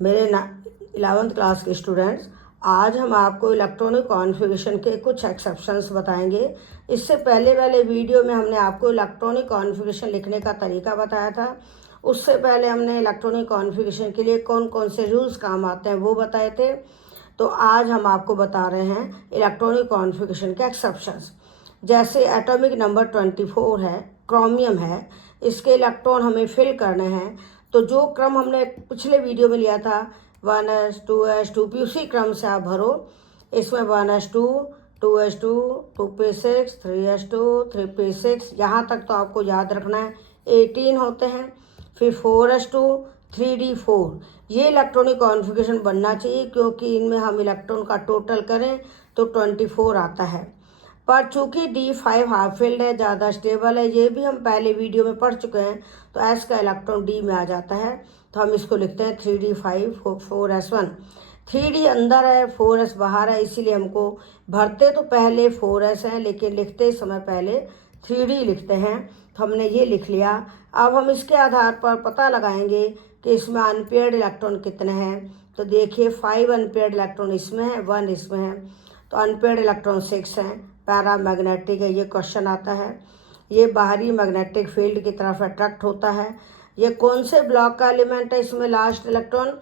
मेरे 11th class के students, आज हम आपको इलेक्ट्रॉनिक कॉन्फ़िगरेशन के कुछ एक्सेप्शंस बताएंगे। इससे पहले वाले वीडियो में हमने आपको इलेक्ट्रॉनिक कॉन्फ़िगरेशन लिखने का तरीका बताया था। उससे पहले हमने इलेक्ट्रॉनिक कॉन्फ़िगरेशन के लिए कौन कौन से रूल्स काम आते हैं वो बताए थे। तो आज हम आपको बता रहे हैं इलेक्ट्रॉनिक कॉन्फ़िगरेशन के एक्सेप्शंस। जैसे एटॉमिक नंबर 24 है, क्रोमियम है, इसके इलेक्ट्रॉन हमें फिल करने हैं। तो जो क्रम हमने पिछले वीडियो में लिया था 1s 2s 2p, उसी क्रम से आप भरो। इसमें 1s2 2s2 2p6 3s2 3p6, यहाँ तक तो आपको याद रखना है 18 होते हैं। फिर 4s2 3d4, ये इलेक्ट्रॉनिक कॉन्फ़िगरेशन बनना चाहिए क्योंकि इनमें हम इलेक्ट्रॉन का टोटल करें तो 24 आता है। पर चूंकि D5 हाफ फील्ड है, ज़्यादा स्टेबल है, ये भी हम पहले वीडियो में पढ़ चुके हैं, तो S का इलेक्ट्रॉन D में आ जाता है। तो हम इसको लिखते हैं 3d5 4s1। 3d अंदर है, 4s बाहर है, इसीलिए हमको भरते तो पहले 4s हैं लेकिन लिखते समय पहले 3d लिखते हैं। तो हमने ये लिख लिया। अब हम इसके आधार पर पता लगाएंगे कि इसमें अनपेयर्ड इलेक्ट्रॉन कितने हैं। तो देखिए 5 अनपेयर्ड इलेक्ट्रॉन इसमें है, 1 इसमें है, तो अनपेयर्ड इलेक्ट्रॉन 6 हैं। पैरामैग्नेटिक है, ये क्वेश्चन आता है। ये बाहरी मैग्नेटिक फील्ड की तरफ अट्रैक्ट होता है। ये कौन से ब्लॉक का एलिमेंट है? इसमें last electron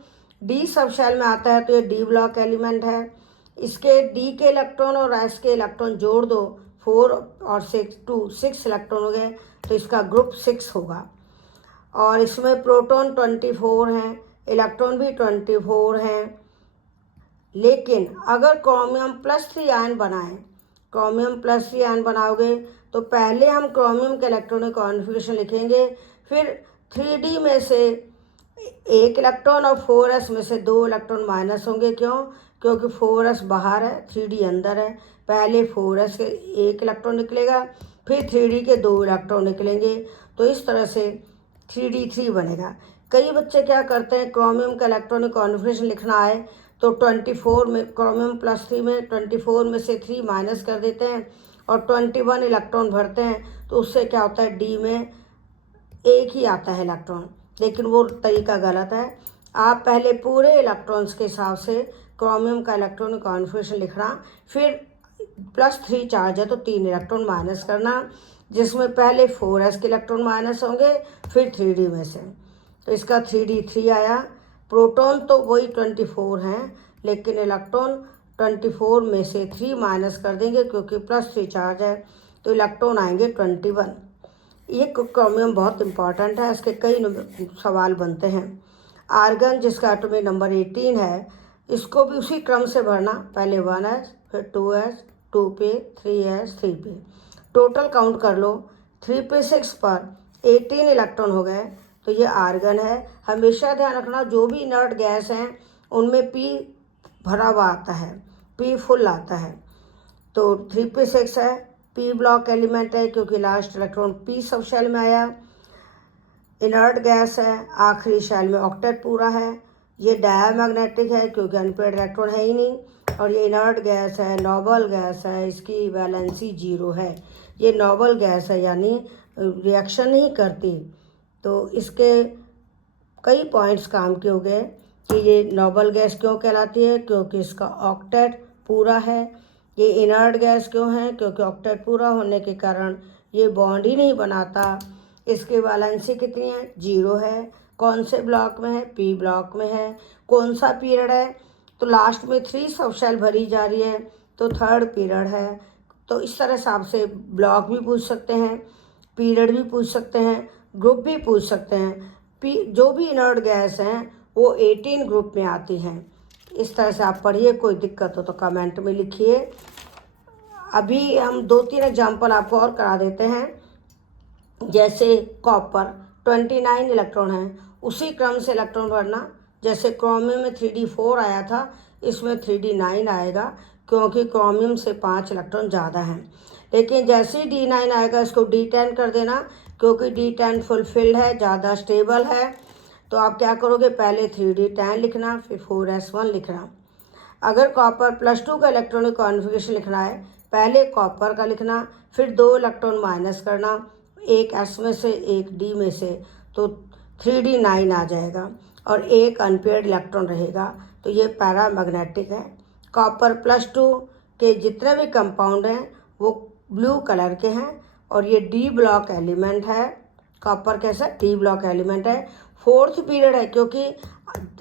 d sub shell में आता है, तो ये डी ब्लॉक एलिमेंट है। इसके डी के इलेक्ट्रॉन और एस के इलेक्ट्रॉन जोड़ दो, 4 और 6 इलेक्ट्रॉन हो गए, तो इसका ग्रुप 6 होगा। और इसमें प्रोटॉन 24 हैं, इलेक्ट्रॉन भी 24 हैं। लेकिन अगर क्रोमियम+3 आयन बनाएं, क्रोमियम+3 आयन बनाओगे तो पहले हम क्रोमियम के इलेक्ट्रॉनिक कॉन्फ़िगरेशन लिखेंगे, फिर 3d में से 1 इलेक्ट्रॉन और 4s में से 2 इलेक्ट्रॉन माइनस होंगे। क्यों? क्योंकि 4s बाहर है, 3d अंदर है। पहले 4s के 1 इलेक्ट्रॉन निकलेगा, फिर 3d के 2 इलेक्ट्रॉन निकलेंगे, तो इस तरह से 3d3 बनेगा। कई बच्चे क्या करते हैं, क्रोमियम का इलेक्ट्रॉनिक कॉन्फ़िगरेशन लिखना आए तो 24 में क्रोमियम+3 में 24 में से 3 माइनस कर देते हैं और 21 इलेक्ट्रॉन भरते हैं। तो उससे क्या होता है, डी में एक ही आता है इलेक्ट्रॉन, लेकिन वो तरीका गलत है। आप पहले पूरे इलेक्ट्रॉन्स के हिसाब से क्रोमियम का इलेक्ट्रॉनिक कॉन्फ़िगरेशन लिखना, फिर +3 चार्ज है तो 3 इलेक्ट्रॉन माइनस करना, जिसमें पहले 4s के इलेक्ट्रॉन माइनस होंगे, फिर 3d में से। तो इसका 3d3 आया। प्रोटॉन तो वही 24 हैं, लेकिन इलेक्ट्रॉन 24 में से 3 माइनस कर देंगे क्योंकि +3 चार्ज है, तो इलेक्ट्रॉन आएंगे 21। ये क्रोमियम बहुत इंपॉर्टेंट है, इसके कई सवाल बनते हैं। आर्गन जिसका एटॉमिक नंबर 18 है, इसको भी उसी क्रम से भरना, पहले 1s फिर 2s 2p 3s 3p। Total count कर लो, 3p6 पर 18 इलेक्ट्रॉन हो गए, तो ये आर्गन है। हमेशा ध्यान रखना जो भी इनर्ट गैस हैं उनमें p भरा हुआ आता है, p फुल आता है। तो 3p6 है, p ब्लॉक एलिमेंट है क्योंकि last electron p sub shell में आया। इनर्ट गैस है, आखिरी शेल में ऑक्टेट पूरा है। ये डायमैग्नेटिक है क्योंकि अनपेयर्ड इलेक्ट्रॉन है ही नहीं। और ये इनर्ट गैस है, नोबल गैस है, इसकी वैलेंसी 0 है। ये नोबल गैस है यानी रिएक्शन नहीं करती। तो इसके कई पॉइंट्स काम के हो गए कि ये नोबल गैस क्यों कहलाती है, क्योंकि इसका ऑक्टेट पूरा है। ये इनर्ट गैस क्यों है, क्योंकि ऑक्टेट पूरा होने के कारण ये बॉन्ड ही नहीं बनाता। इसकी वैलेंसी कितनी है? 0 है। कौन से ब्लॉक में है? p ब्लॉक में है। कौन सा पीरियड है? तो लास्ट में 3 सब शेल भरी जा रही है, तो 3rd पीरियड है। तो इस तरह से आपसे ब्लॉक भी पूछ सकते हैं, पीरियड भी पूछ सकते हैं, ग्रुप भी पूछ सकते हैं। जो भी इनर्ट गैस हैं वो 18 ग्रुप में आती हैं। इस तरह से आप पढ़िए, कोई दिक्कत हो तो कमेंट में लिखिए। अभी हम 2-3 एग्जाम्पल आपको और करा देते हैं। जैसे कॉपर 29 इलेक्ट्रॉन है, उसी क्रम से इलेक्ट्रॉन भरना। जैसे क्रोमियम में 3d4 आया था, इसमें 3d9 आएगा क्योंकि क्रोमियम से 5 इलेक्ट्रॉन ज़्यादा हैं। लेकिन जैसे ही d9 आएगा इसको d10 कर देना क्योंकि d10 फुलफिल्ड है, ज़्यादा स्टेबल है। तो आप क्या करोगे, पहले 3d10 लिखना, फिर 4s1 लिखना। अगर कॉपर +2 का इलेक्ट्रॉनिक कॉन्फ़िगरेशन लिखना है, पहले कॉपर का लिखना, फिर 2 इलेक्ट्रॉन माइनस करना, एक s में से एक d में से, तो 3d9 आ जाएगा। और एक अनपेयर्ड इलेक्ट्रॉन रहेगा, तो ये पैरामैग्नेटिक है। कॉपर +2 के जितने भी कंपाउंड हैं वो ब्लू कलर के हैं और ये डी ब्लॉक एलिमेंट है। कॉपर कैसा डी ब्लॉक एलिमेंट है। फोर्थ पीरियड है क्योंकि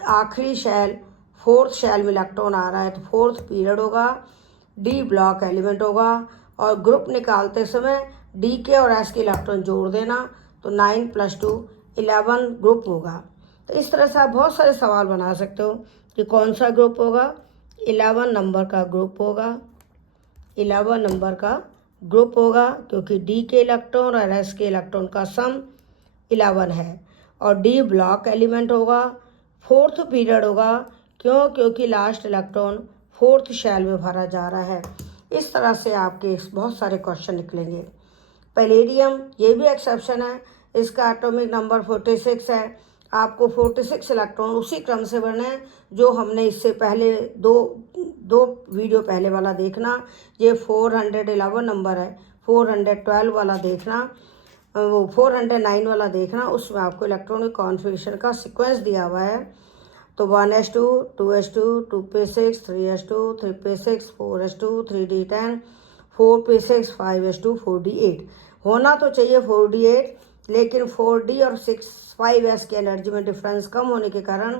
आखिरी शेल फोर्थ शेल में इलेक्ट्रॉन आ रहा है, तो फोर्थ पीरियड होगा, डी ब्लॉक एलिमेंट होगा। और ग्रुप निकालते समय डी के और एस के इलेक्ट्रॉन जोड़ देना, तो 9 + 2 11 ग्रुप होगा। तो इस तरह से आप बहुत सारे सवाल बना सकते हो कि कौन सा ग्रुप होगा। 11 नंबर का ग्रुप होगा, 11 नंबर का ग्रुप होगा क्योंकि डी के इलेक्ट्रॉन और एस के इलेक्ट्रॉन का सम 11 है। और डी ब्लॉक एलिमेंट होगा, फोर्थ पीरियड होगा, क्योंकि लास्ट इलेक्ट्रॉन फोर्थ शेल में भरा जा रहा है। इस तरह से आपके बहुत सारे क्वेश्चन निकलेंगे। पैलेडियम ये भी एक्सेप्शन है, इसका एटॉमिक नंबर 46 है। आपको 46 इलेक्ट्रॉन उसी क्रम से भरना है जो हमने इससे पहले दो वीडियो पहले वाला देखना। ये 411 नंबर है, 412 वाला देखना, वो 409 वाला देखना। उसमें आपको इलेक्ट्रॉनिक कॉन्फ़िगरेशन का सीक्वेंस दिया हुआ है। तो 1s2 2s2 2p6 3s2 3p6 4s2 3d10 4p6 5s2 4d8 होना तो चाहिए 4d8, लेकिन 4d और 5s के एनर्जी में डिफरेंस कम होने के कारण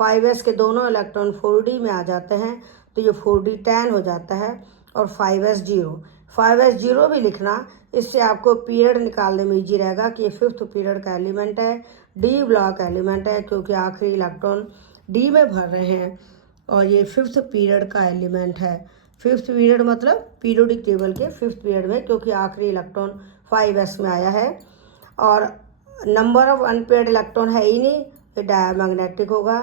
5s के दोनों इलेक्ट्रॉन 4d में आ जाते हैं, तो ये 4d10 हो जाता है। और 5s 0 भी लिखना, इससे आपको पीरियड निकालने में ईजी रहेगा कि ये फिफ्थ पीरियड का एलिमेंट है, डी ब्लॉक एलिमेंट है क्योंकि आखिरी इलेक्ट्रॉन डी में भर रहे हैं, और ये फिफ्थ पीरियड का एलिमेंट है। फिफ्थ पीरियड मतलब पीरियोडिक टेबल के फिफ्थ पीरियड में, क्योंकि आखिरी इलेक्ट्रॉन 5s में आया है। और नंबर ऑफ अनपेयर्ड इलेक्ट्रॉन है ही नहीं, ये डायमैग्नेटिक होगा।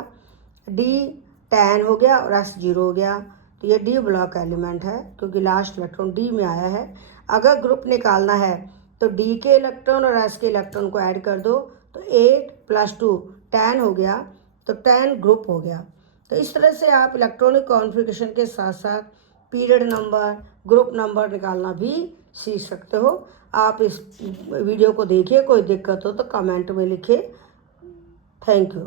डी 10 हो गया और s 0 हो गया, तो ये डी ब्लॉक एलिमेंट है क्योंकि लास्ट इलेक्ट्रॉन डी में आया है। अगर ग्रुप निकालना है तो डी के इलेक्ट्रॉन और एस के इलेक्ट्रॉन को ऐड कर दो, तो 8 + 2 10 हो गया, तो 10 ग्रुप हो गया। तो इस तरह से आप इलेक्ट्रॉनिक कॉन्फ़िगरेशन के साथ साथ पीरियड नंबर, ग्रुप नंबर निकालना भी सीख सकते हो। आप इस वीडियो को देखिए, कोई दिक्कत हो तो कमेंट में लिखिए। Thank you.